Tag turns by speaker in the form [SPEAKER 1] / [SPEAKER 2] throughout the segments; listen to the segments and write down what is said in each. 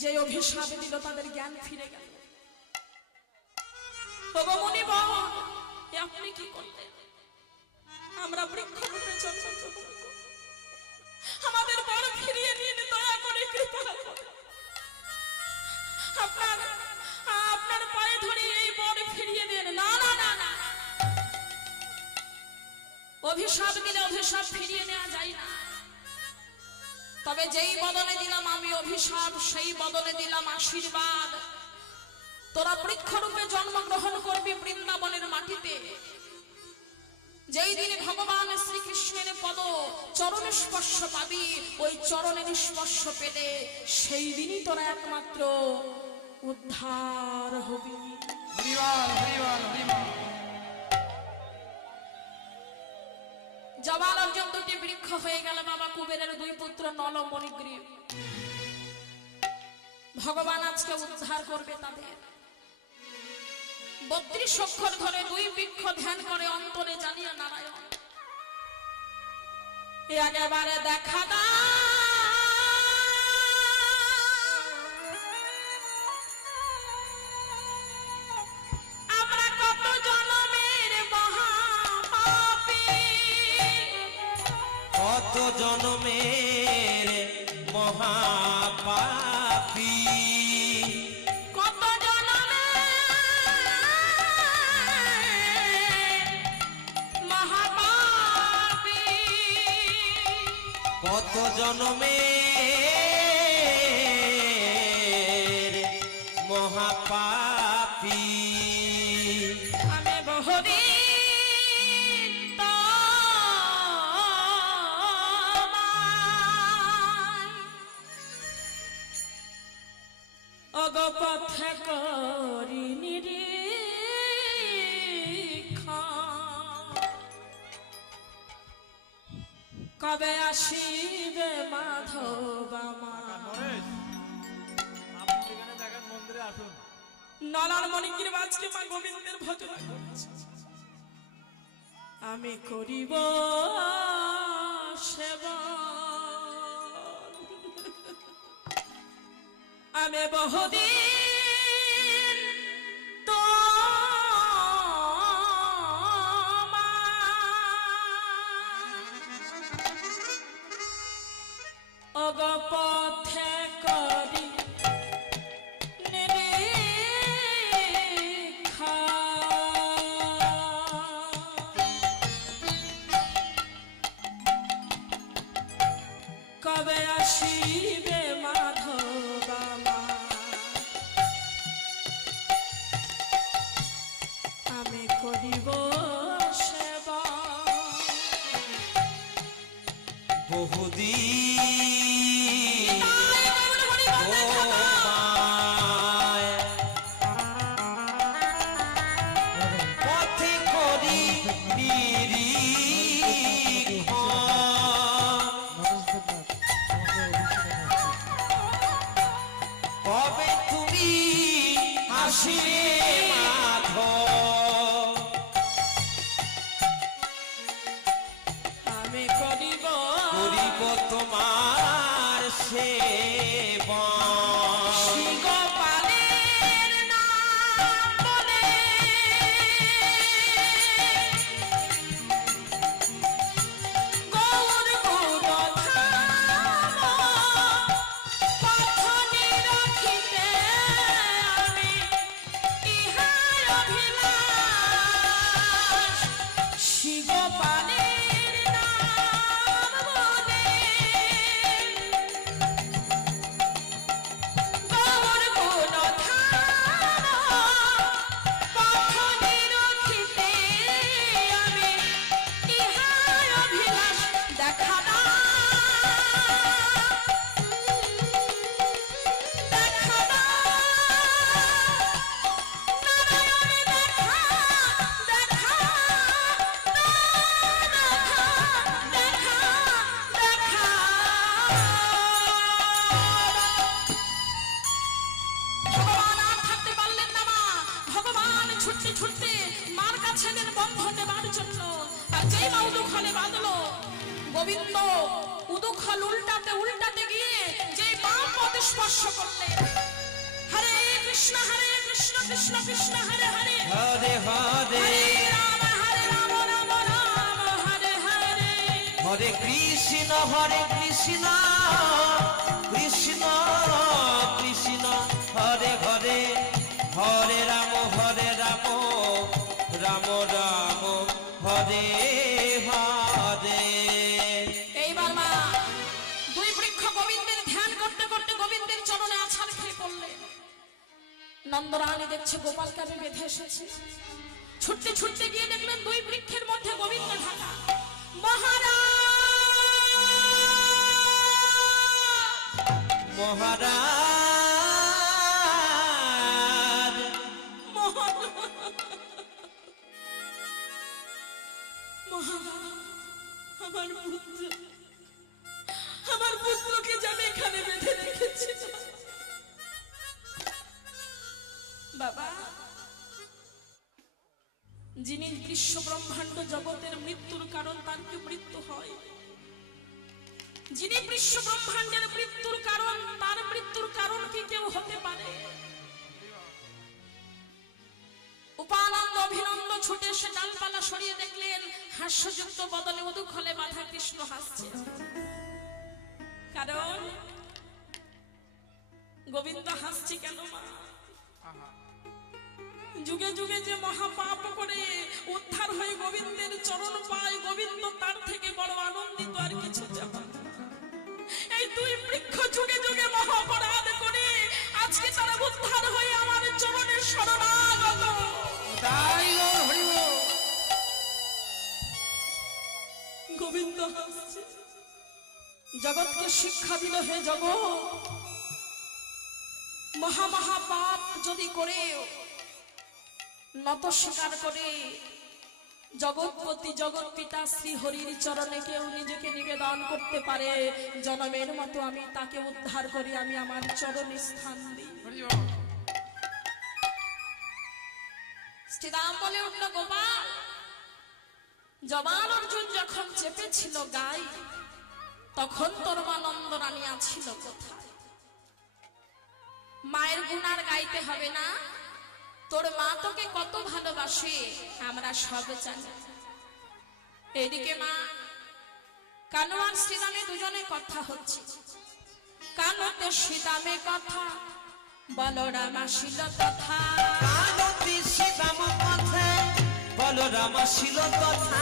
[SPEAKER 1] যে অভিশাপ দিল, তাদের জ্ঞান ফিরে গেল। আপনি কি আমরা আমাদের বর ফিরিয়ে দয়া করে কৃপা আপনার আপনার পায়ে ধরে এই বর ফিরিয়ে দেন। না না না না। অভিশাপ দিলে অভিশাপ ফিরিয়ে নেওয়া যায় না। তবে যেই বদলে দিলাম আমি অভিশাপ, সেই বদলে দিলাম আশীর্বাদ। তোরা বৃক্ষরূপে জন্মগ্রহণ করবি বৃন্দাবনের মাটিতে। যেই দিনে ভগবান শ্রীকৃষ্ণের পদ চরণ স্পর্শ পাবি, ওই চরণের স্পর্শ পেলে সেই দিনই তোরা একমাত্র উদ্ধার হবি।
[SPEAKER 2] হরিবল হরিবল হরিবল
[SPEAKER 1] জবাল অর্জুন দুটি বৃক্ষ হয়ে গেল বাবা কুবেরের দুই পুত্র নল মণিগ্রীব। ভগবান আজকে উদ্ধার করবে তাদের। বত্রিশ অক্ষর ধরে দুই বৃক্ষ ধ্যান করে অন্তরে জানিয়া নারায়ণ, এ আগেবারে দেখা দা জনমের মহাপাপী। আমি বহুদিন কবে আসিবে মাধব নলার মণিকির বাজকে মা গোবিন্দের ভজনা। আমি করিব সেবা আমি বহুদিন
[SPEAKER 3] বহুদিন পথে করি নিরীক্ষণ কবে তুমি
[SPEAKER 1] আমি
[SPEAKER 3] তোমার সেবা
[SPEAKER 1] নেবার জন্য। আর যেই মা বাঁধলো গোবিন্দ উদুখাল উল্টাতে উল্টাতে গিয়ে যে স্পর্শ করলেন কৃষ্ণ হরে কৃষ্ণ কৃষ্ণ কৃষ্ণ হরে হরে।
[SPEAKER 3] হরে হরে।
[SPEAKER 1] হরে রাম হরে রাম রাম রাম হরে হরে।
[SPEAKER 3] হরে কৃষ্ণ হরে কৃষ্ণ কৃষ্ণ।
[SPEAKER 1] নন্দরানী দেখছে গোপালকে আমি বেঁধে এসেছি। ছুটতে ছুটতে গিয়ে দেখলেন দুই বৃক্ষের মধ্যে গোবিন্দ ঢাকা মহারাজ!
[SPEAKER 3] মহারাজ!
[SPEAKER 1] যিনি বিশ্ব ব্রহ্মাণ্ড জগতের মৃত্যুর কারণ তার কি মৃত্যু হয়? যিনি বিশ্ব ব্রহ্মাণ্ডের মৃত্যুর কারণ, তার মৃত্যুর কারণ কি কেউ হতে পারে? উপানন্দ অভিনন্দ ছুটে এসে ডালপালা সরিয়ে দেখলেন, হাস্যযুক্ত বদলে মধু খলে বাধা কৃষ্ণ হাসছে। কারণ গোবিন্দ হাসছে কেন মা? যুগে যুগে যে মহাপাপ করে উদ্ধার হয়ে গোবিন্দের চরণ পায় গোবিন্দ তার থেকে বড় আনন্দিত আর কিছু যাবে এই দুই বৃক্ষ যুগে যুগে মহাপরাধ করে আজকে তারা উদ্ধার হয়ে আমার চরণে শরণাগত।
[SPEAKER 2] তাই।
[SPEAKER 1] গোবিন্দ জগৎকে শিক্ষা দিল হে জগৎ। মহা মহা পাপ যদি করে নত স্বীকার করে জগৎপতি জগৎ পিতা শ্রী হরির চরণে কেউ নিজেকে নিবেদন করতে পারে। জনমের মতো আমি তাকে উদ্ধার করি, আমি আমার চরণে স্থান দিই। শ্রীরাম বলে উঠল গোপাল। জবান অর্জুন যখন চেপেছিল গাই তখন তোর মা নন্দরানী আছিল কোথায়? মায়ের গুণার গাইতে হবে না। তোর মা তোকে কত ভালোবাসে আমরা সব জানি। এদিকে মা কানু আর শ্রীরামে দুজনে কথা হচ্ছে। কানতে শ্রীরামে কথা বলরাম আসিল তথা
[SPEAKER 3] কানতি সীতাম পথে বলরাম ছিল তথা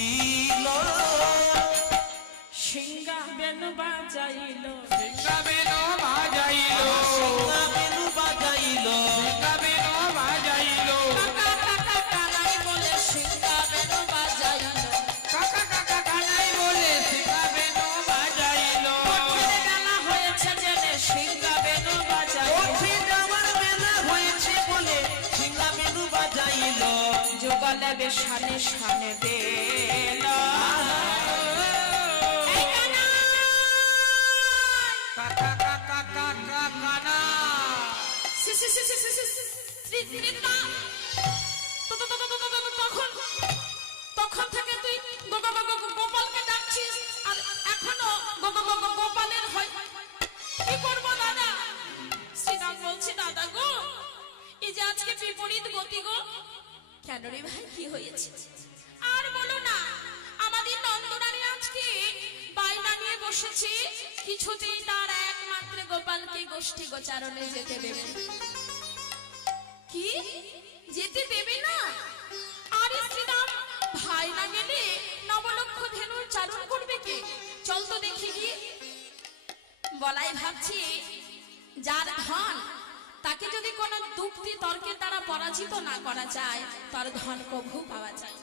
[SPEAKER 1] দিল সিংহা বেনু বাজাইল।
[SPEAKER 2] সিংহাবেন বাজাইল।
[SPEAKER 3] সিংহা বেনু বাজাইল।
[SPEAKER 2] সিংহাবেন বাজাইল।
[SPEAKER 1] কাকা কাকা কানাই বলে সিংহা বেনু বাজাইল।
[SPEAKER 2] কাকা কাকা কানাই বলে সিংহাবেন বাজাইল।
[SPEAKER 1] পথের বেলা হয়েছে জেনে সিংহা বেনু বাজাইল।
[SPEAKER 3] পথে যাওয়ার বেলা হয়েছে বলে সিংহা বেনু বাজাইল।
[SPEAKER 1] যুগলে বেশনে শনে তখন থেকে তুই গোপালকে ডাকছিস এখনও গোপালের কি করব, দাদা? দাদা গো, এই যে আজকে গো। কেন রে ভাই, কি আর বলো না, আমাদের নন্দনারী আজকে বাইনা নিয়ে বসেছে। কিছুতেই তার একমাত্র গোপালকে গোষ্ঠী গোচারণে যেতে দেবে। কি যেতে দেবে না আরে শ্রীরাম, ভাই না গেলে নবলক্ষ ধেনুর চারণ করবে কে চল তো দেখি গিয়ে বলাই ভাবছি, যার ধন, তাকে যদি কোনো যুক্তি তর্কের দ্বারা পরাজিত না করা যায়, তার ধন কভু পাওয়া যায়।